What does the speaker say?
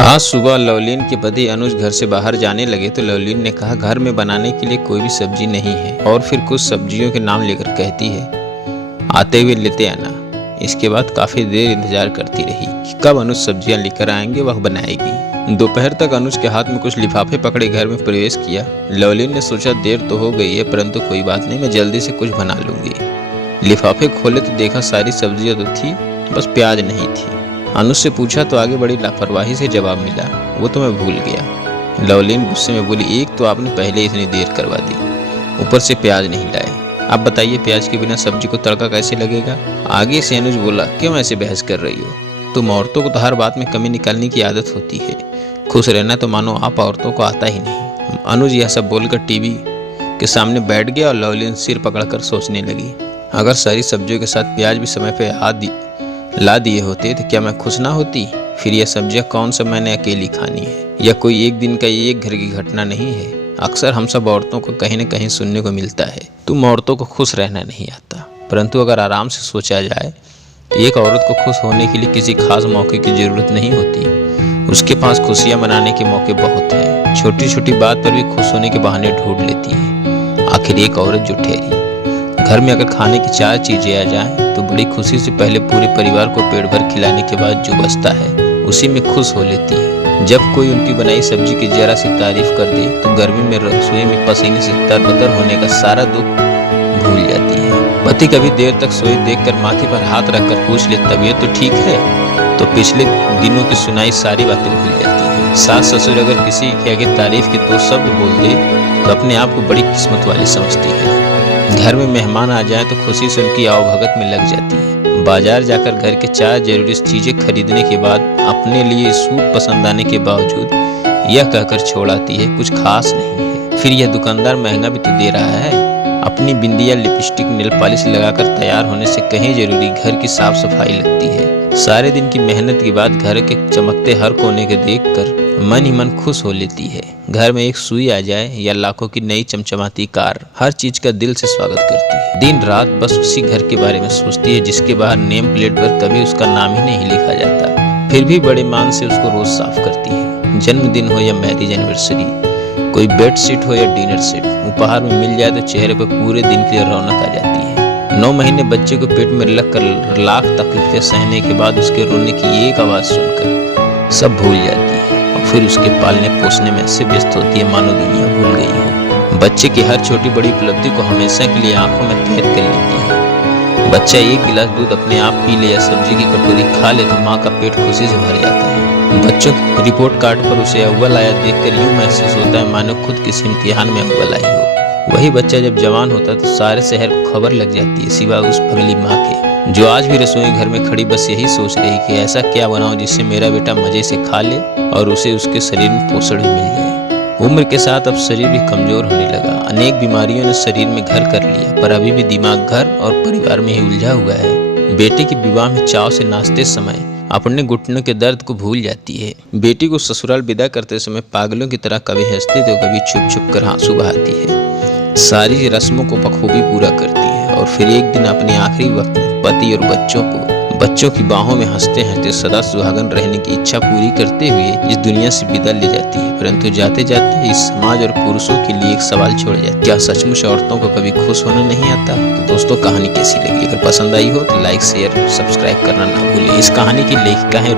आज सुबह लवलीन के पति अनुज घर से बाहर जाने लगे तो लवलीन ने कहा, घर में बनाने के लिए कोई भी सब्जी नहीं है। और फिर कुछ सब्जियों के नाम लेकर कहती है, आते हुए लेते आना। इसके बाद काफी देर इंतजार करती रही कि कब अनुज सब्जियां लेकर आएंगे, वह बनाएगी। दोपहर तक अनुज के हाथ में कुछ लिफाफे पकड़े घर में प्रवेश किया। लवलीन ने सोचा, देर तो हो गई है, परंतु कोई बात नहीं, मैं जल्दी से कुछ बना लूंगी। लिफाफे खोले तो देखा सारी सब्जियां तो थी, बस प्याज नहीं थी। अनुज से पूछा तो आगे बड़ी लापरवाही से जवाब मिला, वो तो मैं भूल गया। लवलीन गुस्से में बोली, एक तो आपने पहले इतनी देर करवा दी, ऊपर से प्याज नहीं लाए। अब बताइए, प्याज के बिना सब्जी को तड़का कैसे लगेगा? आगे से अनुज बोला, क्यों ऐसे बहस कर रही हो? तुम औरतों को तो हर बात में कमी निकालने की आदत होती है। खुश रहना तो मानो आप औरतों को आता ही नहीं। अनुज यह सब बोलकर टीवी के सामने बैठ गया और लवलीन सिर पकड़कर सोचने लगी, अगर सारी सब्जियों के साथ प्याज भी समय पर ला दिए होते तो क्या मैं खुश ना होती? फिर यह सब्जियां कौन सा मैंने अकेली खानी है? यह कोई एक दिन का एक घर की घटना नहीं है। अक्सर हम सब औरतों को कहीं न कहीं सुनने को मिलता है, तुम औरतों को खुश रहना नहीं आता। परंतु अगर आराम से सोचा जाए तो एक औरत को खुश होने के लिए किसी खास मौके की जरूरत नहीं होती। उसके पास खुशियां मनाने के मौके बहुत हैं। छोटी छोटी बात पर भी खुश होने के बहाने ढूंढ लेती है। आखिर एक औरत जो ठहरी, घर में अगर खाने की 4 चीजें आ जाएं तो बड़ी खुशी से पहले पूरे परिवार को पेट भर खिलाने के बाद जो बचता है उसी में खुश हो लेती है। जब कोई उनकी बनाई सब्जी की जरा सी तारीफ कर दे तो गर्मी में रसोई में पसीने से तरबतर होने का सारा दुख भूल जाती है। पति कभी देर तक सोए देखकर माथे पर हाथ रखकर पूछ ले, तबीयत तो ठीक है? तो पिछले दिनों की सुनाई सारी बातें भूल जाती है। सास ससुर अगर किसी के आगे तारीफ के 2 शब्द बोल दे तो अपने आप को बड़ी किस्मत वाली समझती है। घर में मेहमान आ जाए तो खुशी से उनकी आवभगत में लग जाती है। बाजार जाकर घर के 4 जरूरी चीजें खरीदने के बाद अपने लिए सूट पसंद आने के बावजूद यह कहकर छोड़ आती है, कुछ खास नहीं है। फिर यह दुकानदार महंगा भी तो दे रहा है। अपनी बिंदिया, लिपस्टिक, नेल पॉलिश लगाकर तैयार होने से कहीं जरूरी घर की साफ सफाई लगती है। सारे दिन की मेहनत के बाद घर के चमकते हर कोने के देखकर मन ही मन खुश हो लेती है। घर में एक सुई आ जाए या लाखों की नई चमचमाती कार, हर चीज का दिल से स्वागत करती है। दिन रात बस उसी घर के बारे में सोचती है जिसके बाहर नेम प्लेट पर कभी उसका नाम ही नहीं लिखा जाता। फिर भी बड़े मान से उसको रोज साफ करती है। जन्मदिन हो या मैरिज एनिवर्सरी, कोई बेड शीट हो या डिनर सेट, उपहार में मिल जाए तो चेहरे पर पूरे दिन के लिए रौनक आ जाती है। 9 महीने बच्चे को पेट में लगकर लाख तकलीफें सहने के बाद उसके रोने की एक आवाज सुनकर सब भूल जाती है और फिर उसके पालने पोसने में ऐसे व्यस्त होती है मानो दुनिया भूल गई हो। बच्चे की हर छोटी बड़ी उपलब्धि को हमेशा के लिए आंखों में कैद कर लेती है। बच्चा 1 गिलास दूध अपने आप पी ले या सब्जी की कटोरी खा ले तो माँ का पेट खुशी से भर जाता है। बच्चों के रिपोर्ट कार्ड पर उसे अव्वल आया देखकर यूं महसूस होता है मानो खुद किसी इम्तिहान में अव्वल आई हो। वही बच्चा जब जवान होता है तो सारे शहर को खबर लग जाती है, सिवा उस पगली माँ के, जो आज भी रसोई घर में खड़ी बस यही सोच रही कि ऐसा क्या बनाऊं जिससे मेरा बेटा मजे से खा ले और उसे उसके शरीर में पोषण भी मिल जाए। उम्र के साथ अब शरीर भी कमजोर होने लगा। अनेक बीमारियों ने शरीर में घर कर लिया, पर अभी भी दिमाग घर और परिवार में ही उलझा हुआ है। बेटे के विवाह में चाव से नाचते समय अपने घुटनों के दर्द को भूल जाती है। बेटी को ससुराल विदा करते समय पागलों की तरह कभी हंसती तो कभी छुप छुप कर आंसू बहाती है। सारी रस्मों को बखूबी पूरा करती है और फिर एक दिन अपने आखिरी वक्त में पति और बच्चों की बाहों में हंसते हंसते सदा सुहागन रहने की इच्छा पूरी करते हुए इस दुनिया से विदा ले जाती है। परंतु जाते जाते इस समाज और पुरुषों के लिए एक सवाल छोड़ जाती है, क्या सचमुच औरतों को कभी खुश होना नहीं आता? तो दोस्तों, कहानी कैसी लगी? अगर पसंद आई हो तो लाइक, शेयर, सब्सक्राइब करना ना भूलें। इस कहानी की लेखिका है